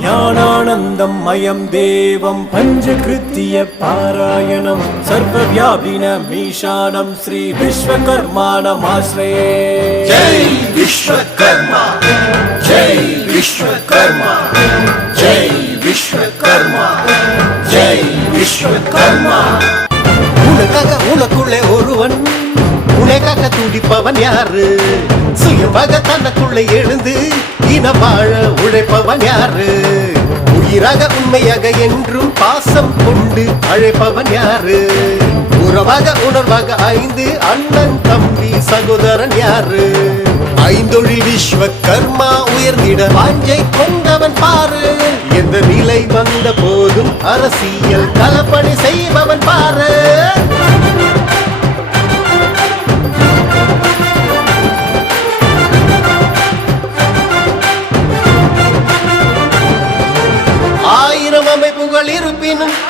ஞானானந்தம் மயம் தேவம் பஞ்சகிருத்திய பாராயணம் சர்வ வியாபினம் ஈசானம் ஸ்ரீ விஸ்வகர்மானம் ஆசிரயே. ஜெய் விஸ்வகர்மா. ஜெய் விஸ்வகர்மா. ஜெய் விஸ்வகர்மா. ஜெய் விஸ்வகர்மா. உனக்காக உனக்குள்ளே ஒருவன் உனக்காக துடிப்பவன் யாரு? சுயமாக தனக்குள்ளே எழுந்து இன வாழ உழைப்பவன் யாரு? உயிராக உண்மையாக என்றும் பாசம் கொண்டு அழைப்பவன் யாரு? உறவாக உணர்வாக ஐந்து அண்ணன் தம்பி சகோதரன் யாரு? ஐந்தொழில் விஸ்வகர்மா உயர்ந்திட வாஞ்சை கொண்டவன் பாரு. எந்த நிலை வந்த போதும் அரசியல் கலப்பணி செய்பவன் பாரு.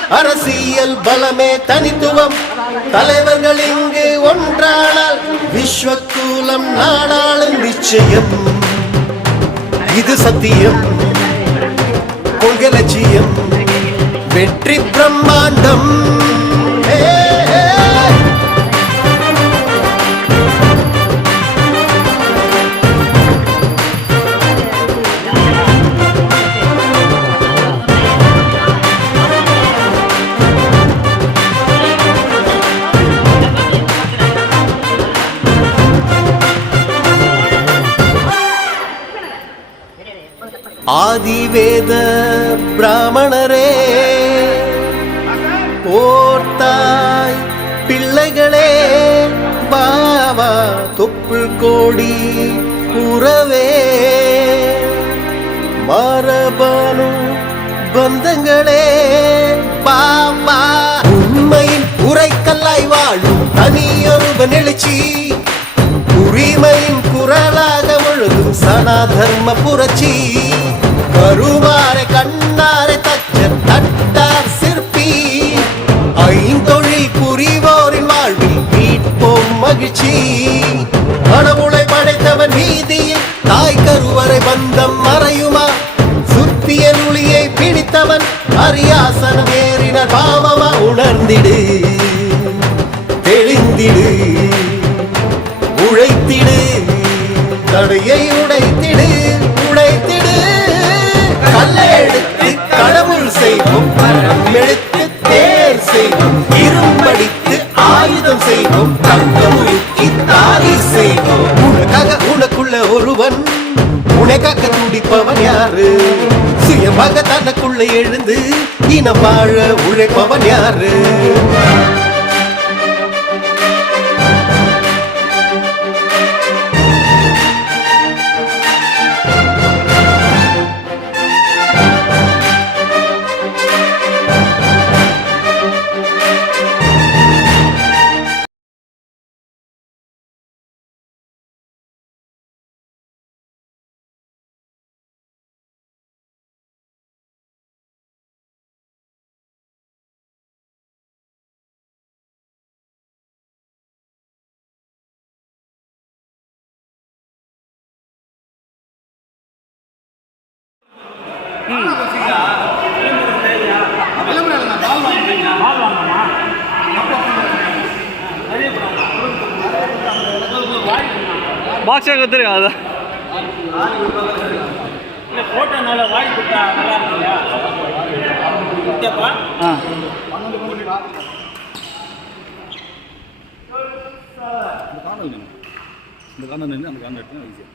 அரசியல் பலமே தனித்துவம். தலைவர்கள் இங்கு ஒன்றானால் விஸ்வக்கூலம் நாடாளும் நிச்சயம். இது சத்தியம். கொள்கை லட்சியம். வெற்றி பிரம்மாண்டம். ஆதிவேத பிராமணரே போர்த்தாய் பிள்ளைகளே பாவா தொப்புள் கோடி உறவே. மரபானு பந்தங்களே பாவா உண்மையின் உரைக்கல்லாய் வாழும் தனியொருவன் எழுச்சி உரிமையின் சனாதர்ம புரட்சி கருவாரை கண்ணாரை தச்ச தட்டார் சிற்பி. ஐந்தொழில் புரிவோரின் வாழ்வில் மீட்போம் மகிழ்ச்சி. கடவுளை படைத்தவன் வீதியில் தாய் கருவறை பந்தம் மறையுமா? சுத்திய நுளியை பிடித்தவன் அரியாசனம் ஏறின பாவமா? உணர்ந்திடு தெளிந்திடு. செய்வோம் எடுத்து தேர் செய்வோம் இரும்படித்து ஆயுதம் செய்வோம் தங்கமுருக்கி தாரி செய்வோம் உனக்காக உனக்குள்ள ஒருவன் உனக்காக துடிப்பவன் யாரு? சுயமாக தனக்குள்ள எழுந்து இனம் வாழ உழைப்பவன் யாரு? பாக்ஸே கத்துருங்க அதான். ஃபோட்டோ நல்லா வாங்கி கொடுத்தா நல்லா ஓகேப்பா ஆ கார்னர் நின்று இந்த கார்னர் நின்று அந்த கார்னர் எடுத்து ஈஸியாக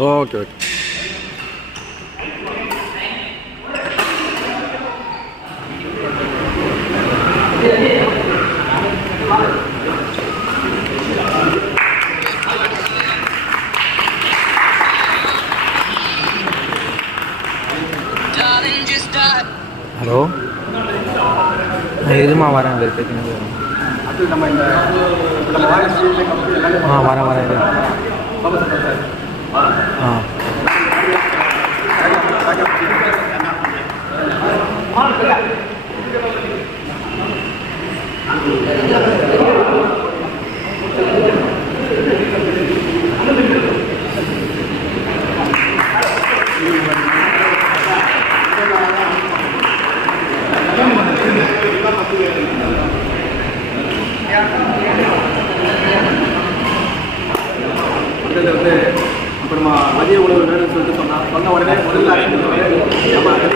ஓகே ஓகே. ஹலோ? இருமா வரேன் வேறு பேசுங்க ஆ வரேன் வரேன். ஆ அடுத்தது சொன்ன உடனே முதல்ல நம்ம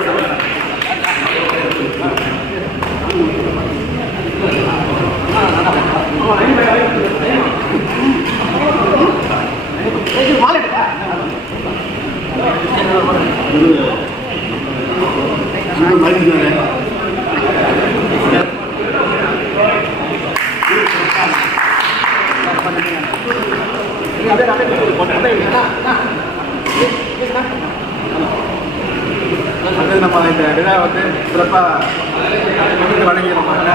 அடுத்தது நம்ம இந்த விழா வந்து சிறப்பாக வந்து வழங்கியிருப்பாங்க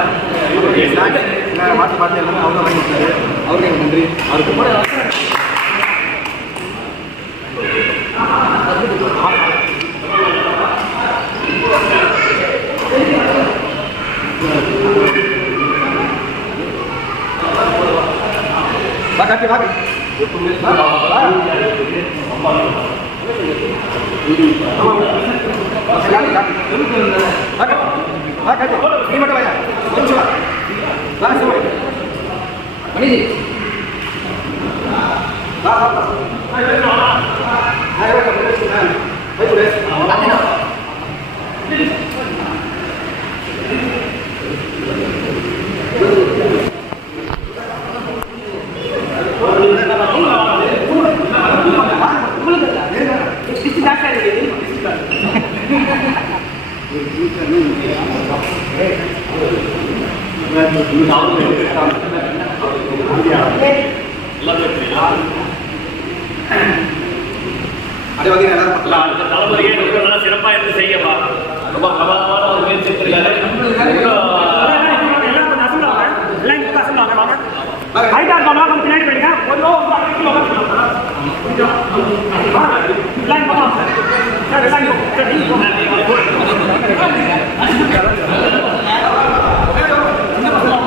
மாட்டு பாட்டு எல்லாமே அவங்க வழங்கிட்டாரு அவருக்கு எனக்கு நன்றி அவருக்கு கூட வா காட்டி வா நீ மட்டும் மணிஜி அப்படியே வந்து எல்லாரும் பார்க்கலாம் அந்த தலைமுறையே ரொம்ப நல்லா சிறப்பாக எடுத்து செய்யப்பா ரொம்ப பிரபலமான ஒரு முயற்சி எடுத்திருக்காரு சரி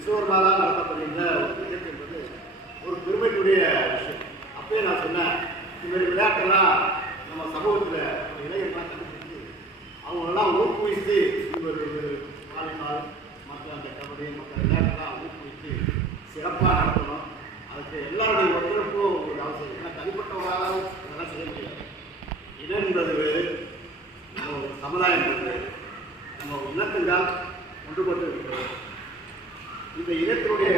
இது நடத்தப்படுகின்ற ஒரு கிரிக்கெட் என்பது ஒரு பெருமைக்குரிய விஷயம். அப்பயே நான் சொன்னேன் இந்த மாதிரி விளையாட்டெல்லாம் நம்ம சமூகத்தில் இளைஞர்கள்லாம் கண்டுபிடிச்சு அவங்களெல்லாம் ஊக்குவித்து இந்த வாலிபால் மற்ற அந்த கபடி மற்ற விளையாட்டெல்லாம் ஊக்குவித்து சிறப்பாக நடத்தணும். அதுக்கு எல்லாருடைய ஒத்துழைப்பும் ஒரு அவசியம். ஏன்னா தனிப்பட்டவங்களால இதெல்லாம் செய்ய முடியாது. இனம் என்பது நம்ம ஒரு சமுதாயம் என்பது நம்ம உண்ணத்தை தான் கொண்டு ஒன்றுபட்டு இருக்கிறோம் இந்த இனத்தினுடைய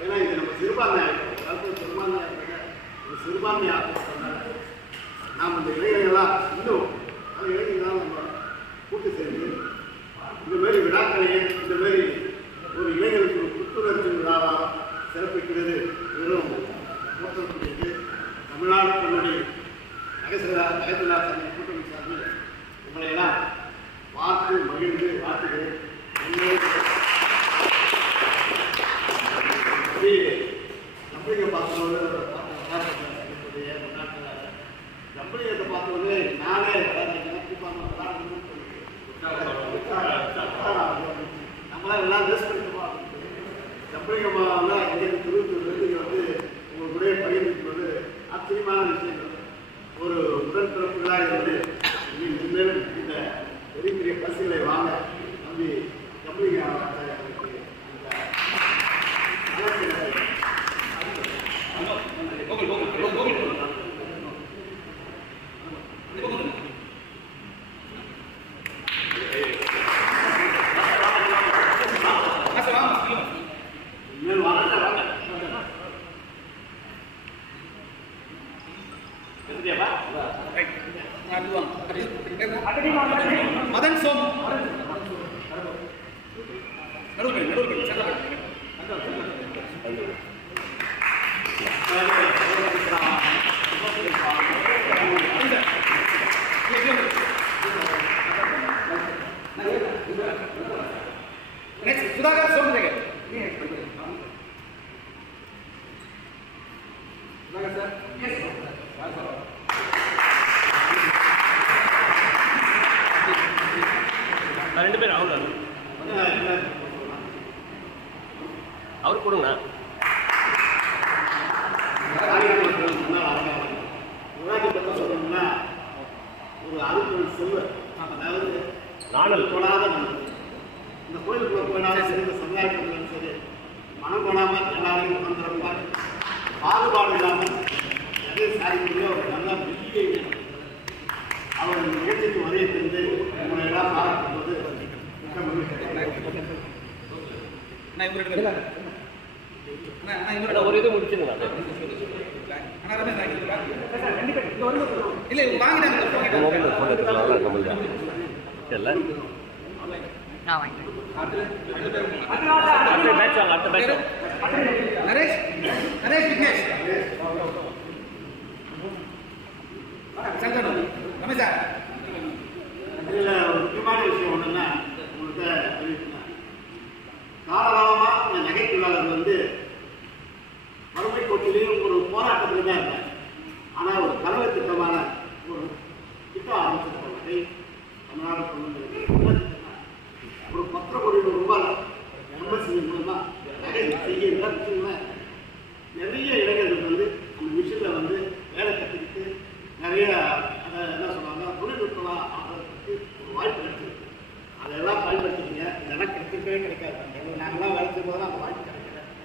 ஏன்னா இது நம்ம சிறுபான்மையாக அதாவது சிறுபான்மையாக ஒரு சிறுபான்மையாக நாம் இந்த இளைஞர்களாக இன்னும் அந்த இளைஞர்களாம் நம்ம கூட்டு சேர்ந்து இந்த மாதிரி விழாக்களையும் இந்த மாதிரி ஒரு இளைஞருக்கு ஒரு புத்துணர்ச்சி விழாவாக சிறப்பிக்கிறது வெறும் போற்றக்கூடியது தமிழ்நாடு தன்னுடைய நகைசிலா நகைசிலா சங்க கூட்டணி சார்பில் உங்களை எல்லாம் பார்த்து மகிழ்ந்து வாழ்த்துகிறேன். அதெல்லாம் எல்லாம் வேஸ்ட் பண்ணிட்டோம் ஜம்பளிகமாக எங்கள் திருவத்தூர்லேருந்து இங்கே வந்து உங்கள் கூட பகிர்ந்துக்குவது ஆச்சரியமான விஷயங்கள். ஒரு உடன்பிறப்புகளாக இருந்து இனிமேலும் இந்த பெரிய பெரிய பரிசுகளை வாங்க நம்பி ரெண்டு பேரும் அவங்க அவர் கொடுங்க. ಅಲ್ಲ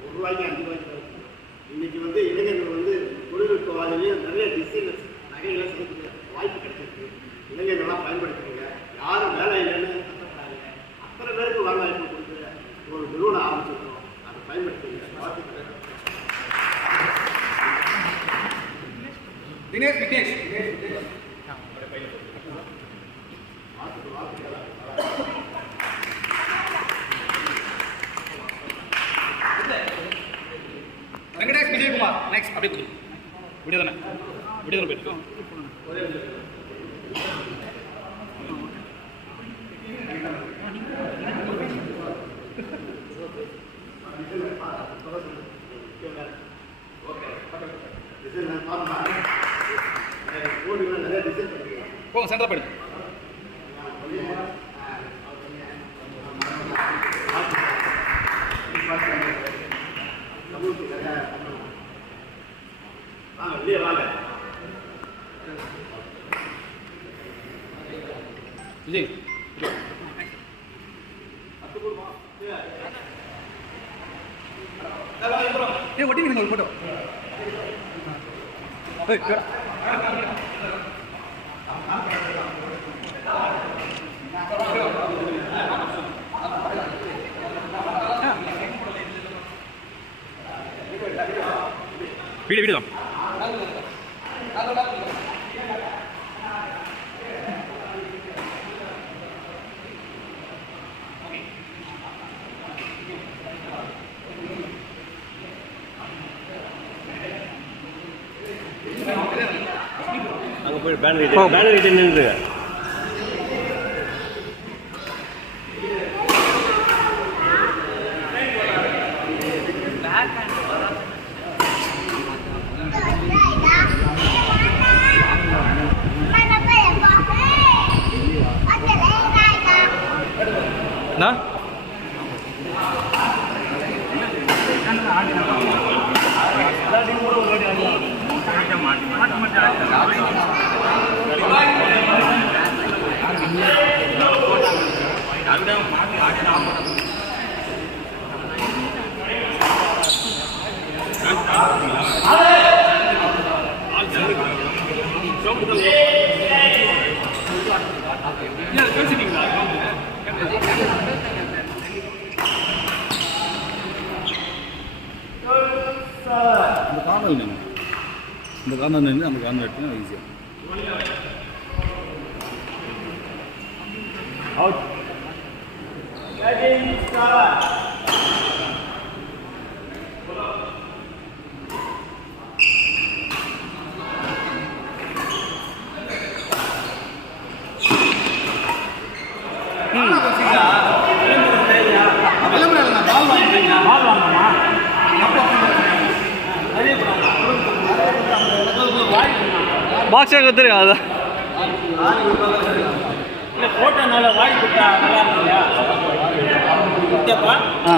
ஒரு ரூபாய்க்கு அஞ்சு ரூபாய்க்கு. இன்னைக்கு வந்து இளைஞர்கள் வந்து தொழில்நுட்ப வாயிலையும் நிறைய டிசைன்ஸ் நகைகளை செய்யக்கூடிய வாய்ப்பு கிடைச்சிருக்கு. இளைஞர்கள்லாம் பயன்படுத்துறீங்க. யாரும் வேலை இல்லைன்னு கஷ்டப்படாதீங்க. அத்தனை பேருக்கு வேலை வாய்ப்பு கொடுக்குற ஒரு நிறுவனம் ஆரம்பிச்சிருக்கோம். அதை பயன்படுத்துங்க. வாழ்த்துக்கள். தினேஷ் விக்னேஷ் வெங்கடேஷ் விஜயகுமார் நெக்ஸ்ட் அப்படியே கொடுங்க. விடுதலை. விடுதலை போயிட்டு டிசைன் நான் போங்க சென்டர் போயிடுங்க. விஜய் ஏ ஒட்டி விடுங்க ஒரு ஃபோட்டோ ஏய் கேடா. வீடு வீடுதான் பேனர் பேனர் கிட்ட நின்று என்ன இந்த கார்னர் நின்று இந்த கார்னர் நின்று அந்த கார்னர் எடுத்தீங்கன்னா ஈஸியாக பால் பாக்ஸே கத்துருங்க அதான். போட்டோ நல்லா வாங்கி கொடுத்தா நல்லா ஆ.